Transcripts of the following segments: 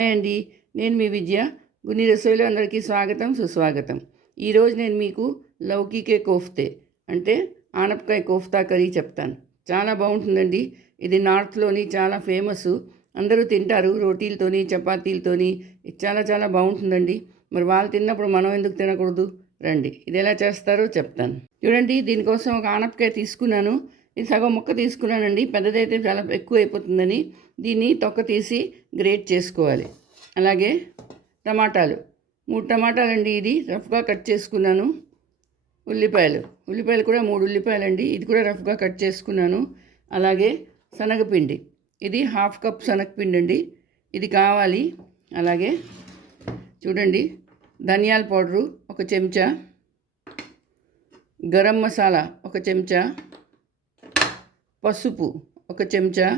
Hi అండి, నేను మీ విజయ. గున్ని రసోయిలో అందరికీ స్వాగతం, సుస్వాగతం. ఈరోజు నేను మీకు లౌకీకే కోఫ్తే అంటే ఆనపకాయ కోఫ్తా కర్రీ చెప్తాను. చాలా బాగుంటుందండి. ఇది నార్త్లోని చాలా ఫేమస్. అందరూ తింటారు రోటీలతోని, చపాతీలతోని. చాలా చాలా బాగుంటుందండి. మరి వాళ్ళు తిన్నప్పుడు మనం ఎందుకు తినకూడదు? రండి, ఇది ఎలా చేస్తారో చెప్తాను. చూడండి, దీనికోసం ఒక ఆనపకాయ తీసుకున్నాను. ఇది సగం ముక్క తీసుకున్నానండి. పెద్దదైతే చాలా ఎక్కువ అయిపోతుందని దీన్ని తొక్క తీసి గ్రేట్ చేసుకోవాలి. అలాగే టమాటాలు 3 టమాటాలండి. ఇది రఫ్గా కట్ చేసుకున్నాను. ఉల్లిపాయలు కూడా 3 ఉల్లిపాయలండి. ఇది కూడా రఫ్గా కట్ చేసుకున్నాను. అలాగే శనగపిండి, ఇది 1/2 కప్ శనగపిండి అండి, ఇది కావాలి. అలాగే చూడండి, ధనియాల పౌడరు 1 చెంచా, గరం మసాలా 1 చెంచా, పసుపు 1 చెంచా,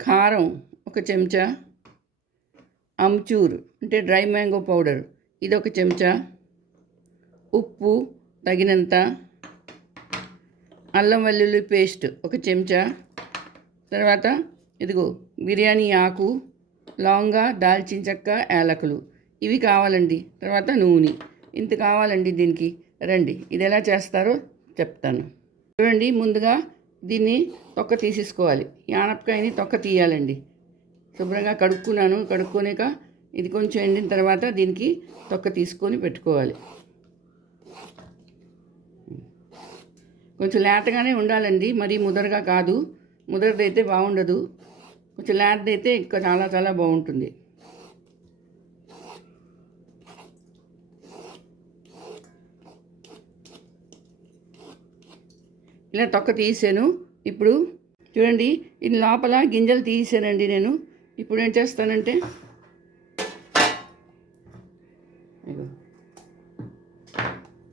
కారం 1 చెంచా, అమ్చూర్ అంటే డ్రై మ్యాంగో పౌడర్ ఇది 1 చెంచా, ఉప్పు తగినంత, అల్లం వెల్లుల్లి పేస్ట్ 1 చెంచా, తర్వాత ఇదిగో బిర్యానీ ఆకు, లవంగా, దాల్చిన చెక్క, యాలకులు ఇవి కావాలండి. తర్వాత నూనె ఇంత కావాలండి దీనికి. రండి, ఇది ఎలా చేస్తారో చెప్తాను. చూడండి, ముందుగా దీన్ని తొక్క తీసేసుకోవాలి. ఈ ఆనపకాయని తొక్క తీయాలండి. శుభ్రంగా కడుక్కొనాక ఇది కొంచెం ఎండిన తర్వాత దీనికి తొక్క తీసుకొని పెట్టుకోవాలి. కొంచెం లేతగానే ఉండాలండి, మరీ ముదరగా కాదు. ముదరదైతే బాగుండదు. కొంచెం లేతదైతే ఇంకా చాలా చాలా బాగుంటుంది. ఇలా తొక్క తీసాను. ఇప్పుడు చూడండి, ఇది లోపల గింజలు తీసానండి నేను. ఇప్పుడు ఏం చేస్తానంటే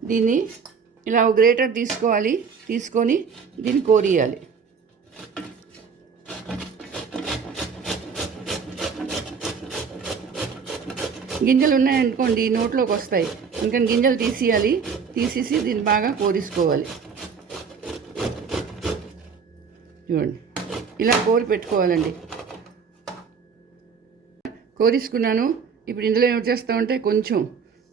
దీన్ని ఇలా గ్రేటర్ తీసుకోవాలి. తీసుకొని దీన్ని కోరియాలి. గింజలు ఉన్నాయనుకోండి నోట్లోకి వస్తాయి, ఇంకా గింజలు తీసేయాలి. తీసేసి దీన్ని బాగా కోరేసుకోవాలి. చూడండి, ఇలా కోరి పెట్టుకోవాలండి. కోరేసుకున్నాను. ఇప్పుడు ఇందులో ఏం చేస్తామంటే కొంచెం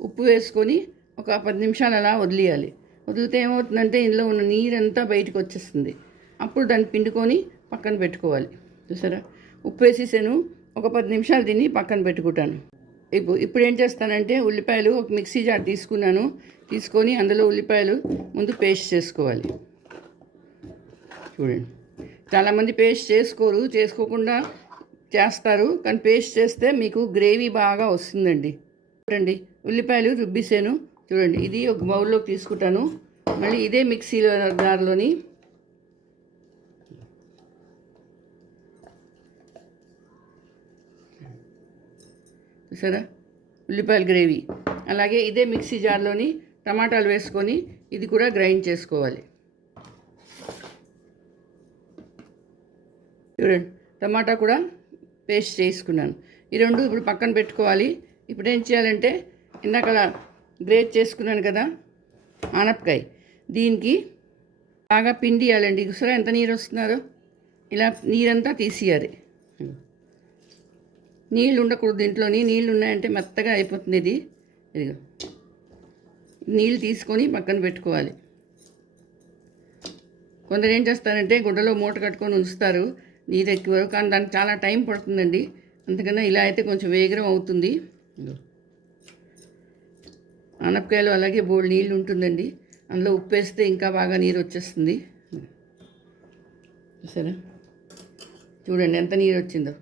ఉప్పు వేసుకొని ఒక 10 నిమిషాలు అలా వదిలేయాలి. వదిలితే ఏమవుతుందంటే ఇందులో ఉన్న నీరంతా బయటకు వచ్చేస్తుంది. అప్పుడు దాన్ని పిండుకొని పక్కన పెట్టుకోవాలి. చూసారా, ఉప్పు వేసేసాను. ఒక 10 నిమిషాలు దీన్ని పక్కన పెట్టుకుంటాను. ఇప్పుడు ఏం చేస్తానంటే ఉల్లిపాయలు ఒక మిక్సీ జార్ తీసుకున్నాను. తీసుకొని అందులో ఉల్లిపాయలు ముందు పేస్ట్ చేసుకోవాలి. చూడండి, చాలామంది పేస్ట్ చేసుకోకుండా చేస్తారు, కానీ పేస్ట్ చేస్తే మీకు గ్రేవీ బాగా వస్తుందండి. చూడండి, ఉల్లిపాయలు రుబ్బిసాను. చూడండి, ఇది ఒక బౌల్లోకి తీసుకుంటాను. మళ్ళీ ఇదే మిక్సీలో జార్లోని చూసారా ఉల్లిపాయల గ్రేవీ. అలాగే ఇదే మిక్సీ జార్లోని టమాటాలు వేసుకొని ఇది కూడా గ్రైండ్ చేసుకోవాలి. చూడండి, టమాటా కూడా పేస్ట్ చేసుకున్నాను. ఈ రెండు ఇప్పుడు పక్కన పెట్టుకోవాలి. ఇప్పుడు ఏం చేయాలంటే ఇందాక గ్రేట్ చేసుకున్నాను కదా ఆనపకాయ, దీనికి బాగా పిండియాలండి. చూసారా ఎంత నీరు వస్తున్నారో? ఇలా నీరంతా తీసేయాలి. నీళ్ళు ఉండకూడదు దీంట్లోని. నీళ్ళు ఉన్నాయంటే మెత్తగా అయిపోతుంది ఇది. ఇదిగో నీళ్ళు తీసుకొని పక్కన పెట్టుకోవాలి. కొందరు ఏం చేస్తారంటే గుడ్డలో మూట కట్టుకొని ఉంచుతారు నీరు ఎక్కువ, కానీ దానికి చాలా టైం పడుతుందండి. అందుకన్నా ఇలా అయితే కొంచెం వేగరం అవుతుంది. ఆనపకాయలు అలాగే బోల్డ్ నీళ్ళు ఉంటుందండి. అందులో ఉప్పు వేస్తే ఇంకా బాగా నీరు వచ్చేస్తుంది. సరే, చూడండి ఎంత నీరు వచ్చిందో.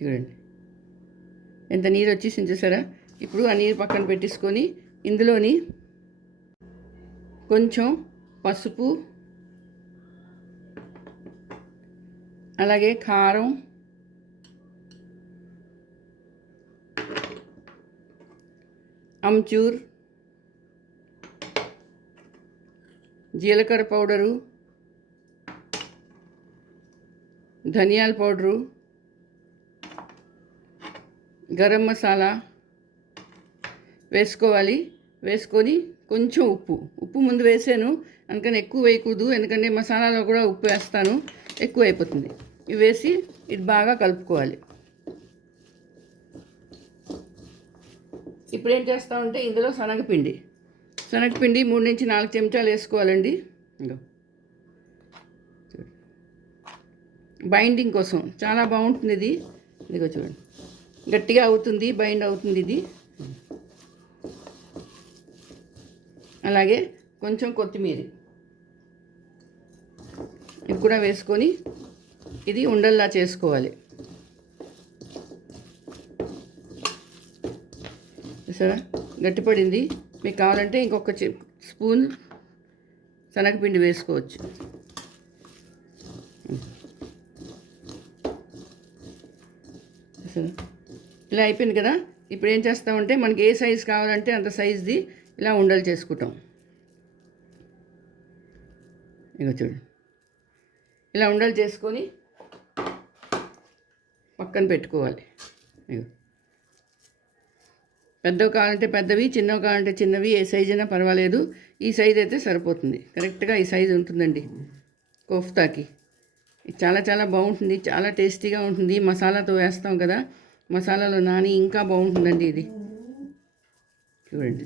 చూడండి ఎంత నీరు వచ్చేసింది చూసారా. ఇప్పుడు ఆ నీరు పక్కన పెట్టేసుకొని ఇందులోని కొంచెం పసుపు, అలాగే కారం, అమ్చూర్, జీలకర్ర పౌడరు, ధనియాల పౌడరు, గరం మసాలా వేసుకోవాలి. వేసుకొని కొంచెం ఉప్పు ముందు వేసాను, అందుకని ఎక్కువ వేయకూడదు. ఎందుకంటే మసాలాలో కూడా ఉప్పు వేస్తాను, ఎక్కువ అయిపోతుంది. ఇవి వేసి ఇది బాగా కలుపుకోవాలి. ఇప్పుడు ఏం చేస్తామంటే ఇందులో శనగపిండి 3-4 చెంచాలు వేసుకోవాలండి. ఇంకో బైండింగ్ కోసం చాలా బాగుంటుంది ఇది. ఇదిగో చూడండి, గట్టిగా అవుతుంది, బైండ్ అవుతుంది ఇది. అలాగే కొంచెం కొత్తిమీర ఇది కూడా వేసుకొని ఇది ఉండల్లా చేసుకోవాలి. సరే, గట్టిపడింది. మీకు కావాలంటే ఇంకొక స్పూన్ శనగపిండి వేసుకోవచ్చు. సరే, ఇలా అయిపోయింది కదా. ఇప్పుడు ఏం చేస్తామంటే మనకి ఏ సైజు కావాలంటే అంత సైజుది ఇలా ఉండలు చేసుకుంటాం. ఇక చూడండి, ఇలా ఉండలు చేసుకొని పక్కన పెట్టుకోవాలి. పెద్దవి కావాలంటే పెద్దవి, చిన్నవి కావాలంటే చిన్నవి, ఏ సైజు అయినా పర్వాలేదు. ఈ సైజు అయితే సరిపోతుంది, కరెక్ట్గా ఈ సైజు ఉంటుందండి కోఫ్తాకి. ఇది చాలా చాలా బాగుంటుంది, చాలా టేస్టీగా ఉంటుంది. మసాలాతో వేస్తాం కదా, మసాలాలో నాని ఇంకా బాగుంటుందండి ఇది. చూడండి,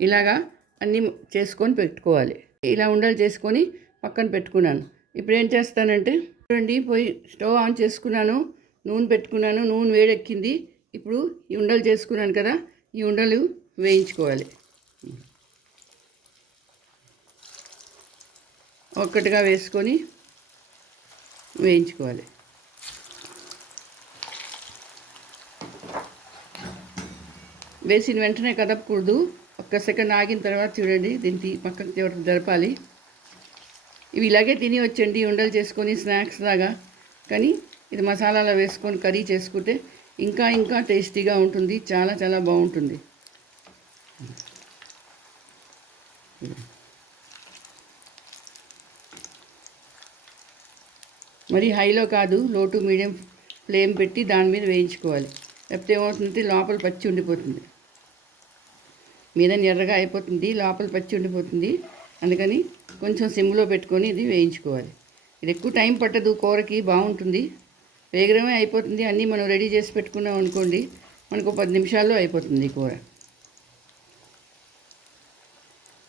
ఇలాగా అన్నీ చేసుకొని పెట్టుకోవాలి. ఇలా ఉండలు చేసుకొని పక్కన పెట్టుకున్నాను. ఇప్పుడు ఏం చేస్తానంటే చూడండి, స్టవ్ ఆన్ చేసుకున్నాను, నూనె పెట్టుకున్నాను, నూనె వేడెక్కింది. ఇప్పుడు ఈ ఉండలు చేసుకున్నాను కదా, ఈ ఉండలు వేయించుకోవాలి. ఒక్కటిగా వేసుకొని వేయించుకోవాలి. వేసిన వెంటనే కదపకూడదు, ఒక్క సెకండ్ ఆగిన తర్వాత చూడండి దీన్ని పక్కకు జరపాలి. ఇవి ఇలాగే తిని వచ్చండి ఉండలు చేసుకొని స్నాక్స్ లాగా. కానీ ఇది మసాలాలో వేసుకొని కర్రీ చేసుకుంటే ఇంకా ఇంకా టేస్టీగా ఉంటుంది, చాలా చాలా బాగుంటుంది. మరి హైలో కాదు, లో టు మీడియం ఫ్లేమ్ పెట్టి దాని మీద వేయించుకోవాలి. లేకపోతే ఏమవుతుందంటే లోపల పచ్చి ఉండిపోతుంది, మీద ఎర్రగా అయిపోతుంది, లోపల పచ్చి ఉండిపోతుంది. అందుకని కొంచెం సిమ్లో పెట్టుకొని ఇది వేయించుకోవాలి. ఇది ఎక్కువ టైం పట్టదు, కూరకి బాగుంటుంది, వేగరమే అయిపోతుంది. అన్నీ మనం రెడీ చేసి పెట్టుకున్నాం అనుకోండి, మనకు 10 నిమిషాల్లో అయిపోతుంది కూర.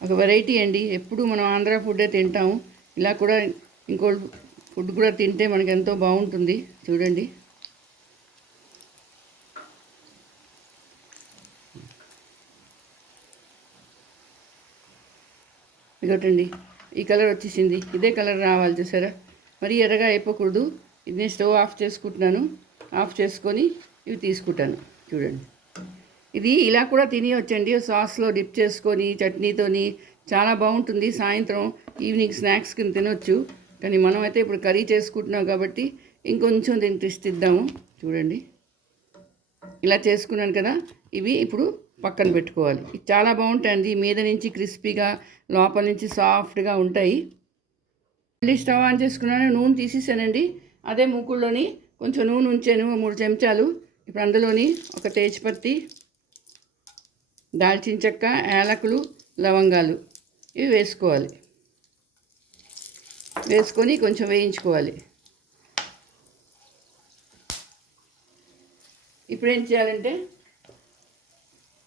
ఒక వెరైటీ అండి. ఎప్పుడు మనం ఆంధ్ర ఫుడ్డే తింటాము, ఇలా కూడా ఇంకో ఫుడ్ కూడా తింటే మనకు ఎంతో బాగుంటుంది. చూడండి, ఇదొకటండి, ఈ కలర్ వచ్చేసింది. ఇదే కలర్ రావాలి, చూసారా. మరి ఎర్రగా అయిపోకూడదు. ఇది నేను స్టవ్ ఆఫ్ చేసుకుంటున్నాను. ఆఫ్ చేసుకొని ఇవి తీసుకుంటాను. చూడండి, ఇది ఇలా కూడా తినేయొచ్చండి, సాస్లో డిప్ చేసుకొని చట్నీతోని చాలా బాగుంటుంది. సాయంత్రం ఈవినింగ్ స్నాక్స్ కింద తినొచ్చు. కానీ మనమైతే ఇప్పుడు కర్రీ చేసుకుంటున్నాం కాబట్టి ఇంకొంచెం దీన్ని ట్విస్ట్ ఇద్దాము. చూడండి, ఇలా చేసుకున్నాను కదా, ఇవి ఇప్పుడు పక్కన పెట్టుకోవాలి. ఇది చాలా బాగుంటాయండి, మీద నుంచి క్రిస్పీగా, లోపల నుంచి సాఫ్ట్గా ఉంటాయి. మళ్ళీ స్టవ్ ఆన్ చేసుకున్నాను, నూనె తీసేసానండి. అదే మూకుల్లోని కొంచెం నూనె ఉంచాను, 3 చెంచాలు. ఇప్పుడు అందులోని ఒక తేజ్పత్తి, దాల్చిన చెక్క, యాలకులు, లవంగాలు ఇవి వేసుకోవాలి. వేసుకొని కొంచెం వేయించుకోవాలి. ఇప్పుడు ఏం చేయాలంటే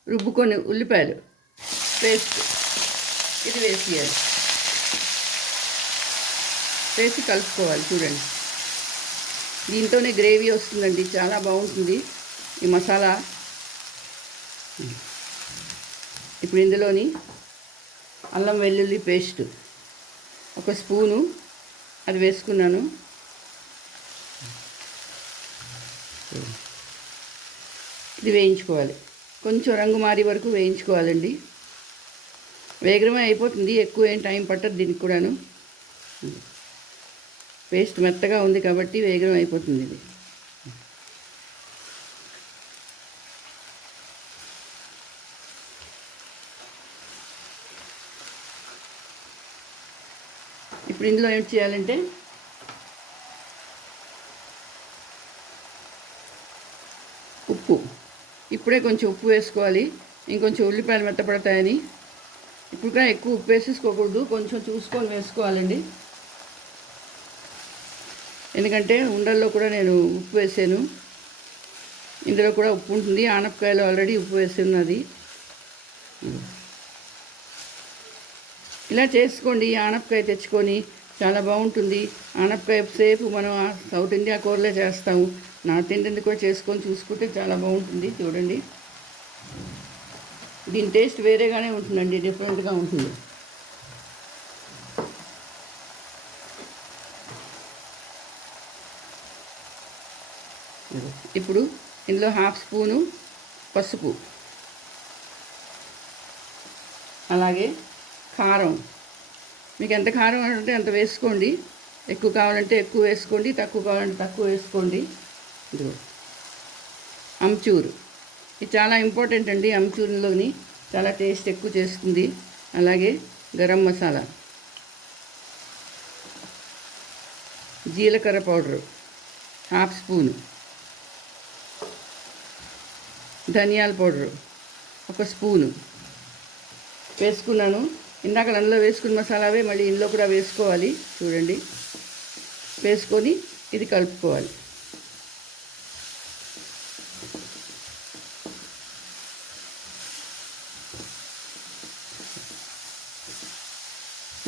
రుబ్బుకొని ఉల్లిపాయలు పేస్ట్ ఇది వేసేయాలి. వేసి కలుపుకోవాలి. చూడండి, దీంతోనే గ్రేవీ వస్తుందండి, చాలా బాగుంటుంది ఈ మసాలా. ఇప్పుడు ఇందులోని అల్లం వెల్లుల్లి పేస్ట్ 1 స్పూను అది వేసుకున్నాను. ఇది వేయించుకోవాలి, కొంచెం రంగు మారి వరకు వేయించుకోవాలండి. వేగరమే అయిపోతుంది, ఎక్కువ ఏం టైం పట్టదు దీనికి కూడాను. పేస్ట్ మెత్తగా ఉంది కాబట్టి వేగరం అయిపోతుంది ఇది. ఇప్పుడు ఇందులో ఏం చేయాలంటే ఉప్పు, ఇప్పుడే కొంచెం ఉప్పు వేసుకోవాలి, ఇంకొంచెం ఉల్లిపాయలు మెత్తపడతాయని. ఇప్పుడు ఎక్కువ ఉప్పు వేసేసుకోకూడదు, కొంచెం చూసుకొని వేసుకోవాలండి. ఎందుకంటే ఉండల్లో కూడా నేను ఉప్పు వేసాను, ఇందులో కూడా ఉప్పు ఉంటుంది. ఆనపకాయలో ఆల్రెడీ ఉప్పు వేసి ఉన్నది. ఇలా చేసుకోండి. ఆనపకాయ తెచ్చుకొని చాలా బాగుంటుంది. ఆనపకాయ సేపు మనం సౌత్ ఇండియా కూరలే చేస్తాము. నార్త్ ఇండియన్ కూడా చేసుకొని చూసుకుంటే చాలా బాగుంటుంది. చూడండి, దీని టేస్ట్ వేరేగానే ఉంటుందండి, డిఫరెంట్గా ఉంటుంది. ఇప్పుడు ఇందులో 1/2 స్పూను పసుపు, అలాగే కారం. మీకు ఎంత కారం అంటే అంత వేసుకోండి. ఎక్కువ కావాలంటే ఎక్కువ వేసుకోండి, తక్కువ కావాలంటే తక్కువ వేసుకోండి. ఇదిగో అమ్చూరు, ఇది చాలా ఇంపార్టెంట్ అండి. అమ్చూరులోని చాలా టేస్ట్ ఎక్కువ చేస్తుంది. అలాగే గరం మసాలా, జీలకర్ర పౌడరు 1/2 స్పూను, ధనియాల పౌడరు 1 స్పూను వేసుకున్నాను. ఇందాక అందులో వేసుకున్న మసాలావే మళ్ళీ ఇందులో కూడా వేసుకోవాలి. చూడండి, వేసుకొని ఇది కలుపుకోవాలి.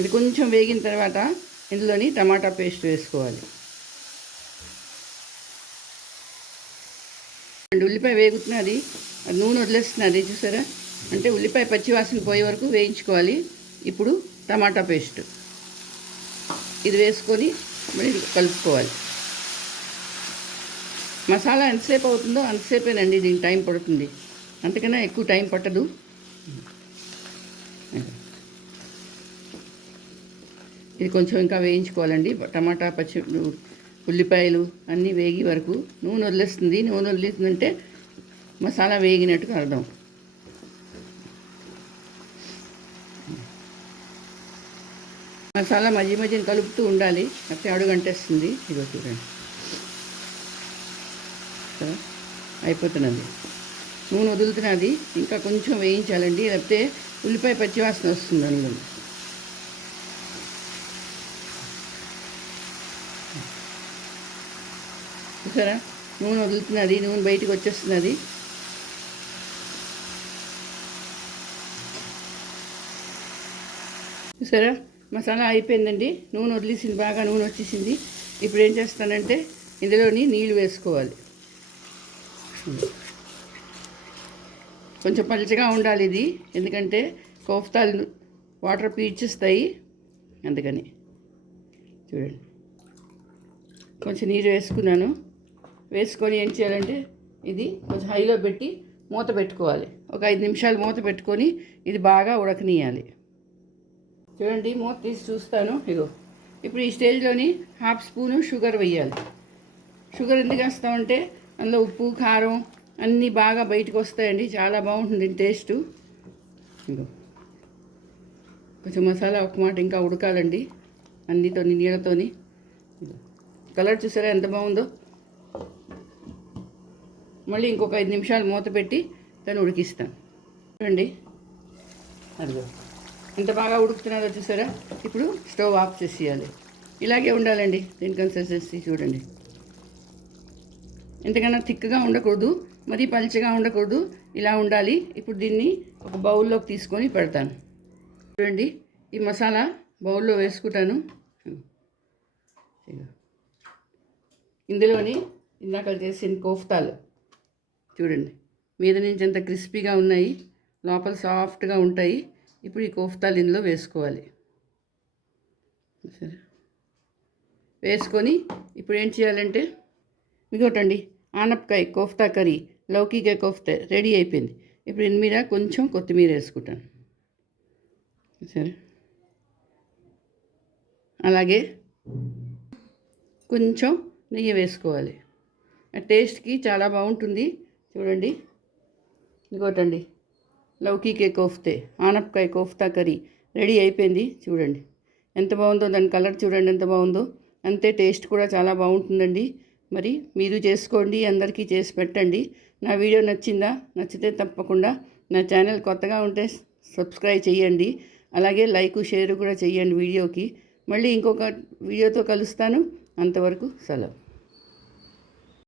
ఇది కొంచెం వేగిన తర్వాత ఇందులోని టమాటా పేస్ట్ వేసుకోవాలి. ఉల్లిపాయ వేగుతున్నది, అది నూనె వదిలేస్తున్నది, చూసారా? అంటే ఉల్లిపాయ పచ్చివాసన పోయే వరకు వేయించుకోవాలి. ఇప్పుడు టమాటా పేస్ట్ ఇది వేసుకొని మళ్ళీ కలుపుకోవాలి. మసాలా ఎంతసేపు అవుతుందో అంతసేపేనండి, దీనికి టైం పడుతుంది, అంతకన్నా ఎక్కువ టైం పట్టదు. ఇది కొంచెం ఇంకా వేయించుకోవాలండి. టమాటా ఉల్లిపాయలు అన్నీ వేగి వరకు నూనె వదిలేస్తుంది. నూనె వదిలేస్తుందంటే మసాలా వేగినట్టుగా అర్థం. మసాలా మధ్య మధ్యన కలుపుతూ ఉండాలి, అప్పుడే అడుగంటేస్తుంది. ఇదిగో చూడండి, అయిపోతున్నది. నూనె వదులుతున్నది, ఇంకా కొంచెం వేయించాలండి, లేకపోతే ఉల్లిపాయ పచ్చివాసన వస్తుంది అందులో. చూసారా, నూనె వదులుతున్నది, నూనె బయటికి వచ్చేస్తున్నది. చూసారా, మసాలా అయిపోయిందండి. నూనె వదిలేసింది, బాగా నూనె వచ్చేసింది. ఇప్పుడు ఏం చేస్తానంటే ఇందులోని నీళ్ళు వేసుకోవాలి. కొంచెం పలుచగా ఉండాలి ఇది, ఎందుకంటే కోఫ్తాలు వాటర్ పీల్చేస్తాయి, అందుకని. చూడండి, కొంచెం నీరు వేసుకున్నాను. వేసుకొని ఏం చేయాలంటే ఇది కొంచెం హైలో పెట్టి మూత పెట్టుకోవాలి. ఒక 5 నిమిషాలు మూత పెట్టుకొని ఇది బాగా ఉడకనీయాలి. చూడండి, మూత తీసి చూస్తాను. ఇగో ఇప్పుడు ఈ స్టేజ్లోని 1/2 స్పూను షుగర్ వేయాలి. షుగర్ ఎందుకు వేస్తామంటే అందులో ఉప్పు కారం అన్నీ బాగా బయటకు వస్తాయండి, చాలా బాగుంటుంది టేస్టు. ఇగో కొంచెం మసాలా ఒక మాట ఇంకా ఉడకాలండి, అన్నితోని నీళ్ళతోని. కలర్ చూసారా ఎంత బాగుందో. మళ్ళీ ఇంకొక 5 నిమిషాలు మూత పెట్టి దాన్ని ఉడికిస్తాను. చూడండి, అదిగో ఎంత బాగా ఉడుకుతున్నారో చూసారా. ఇప్పుడు స్టవ్ ఆఫ్ చేసేయాలి. ఇలాగే ఉండాలండి దీని కన్సిస్టెన్సీ. చూడండి, ఎంతకన్నా థిక్గా ఉండకూడదు, మరీ పలుచగా ఉండకూడదు, ఇలా ఉండాలి. ఇప్పుడు దీన్ని ఒక బౌల్లోకి తీసుకొని పెడతాను. చూడండి, ఈ మసాలా బౌల్లో వేసుకుంటాను. ఇందులోని ఇందాక చేసిన కోఫ్తాలు చూడండి, మీద నుంచి ఎంత క్రిస్పీగా ఉన్నాయి, లోపల సాఫ్ట్గా ఉంటాయి. ఇప్పుడు ఈ కోఫ్తాలు ఇందులో వేసుకోవాలి. సరే, వేసుకొని ఇప్పుడు ఏం చేయాలంటే ఇంకోటండి, ఆనపకాయ కోఫ్తా కర్రీ, లౌకీకాయ కోఫ్తా రెడీ అయిపోయింది. ఇప్పుడు దీని మీద కొంచెం కొత్తిమీర వేసుకుంటాను. సరే, అలాగే కొంచెం నెయ్యి వేసుకోవాలి, టేస్ట్కి చాలా బాగుంటుంది. చూడండి, ఇంకోటండి, లౌకీకాయ కోఫ్తే ఆనపకాయ కోఫ్తా కర్రీ రెడీ అయిపోయింది. చూడండి ఎంత బాగుందో, దాని కలర్ చూడండి ఎంత బాగుందో, అంతే టేస్ట్ కూడా చాలా బాగుంటుందండి. మరి మీరు చేసుకోండి, అందరికీ చేసి పెట్టండి. నా వీడియో నచ్చిందా? నచ్చితే తప్పకుండా నా ఛానల్ కొత్తగా ఉంటే సబ్స్క్రైబ్ చేయండి, అలాగే లైక్ షేర్ కూడా చేయండి వీడియోకి. మళ్ళీ ఇంకొక వీడియోతో కలుస్తాను. అంతవరకు సెలవు.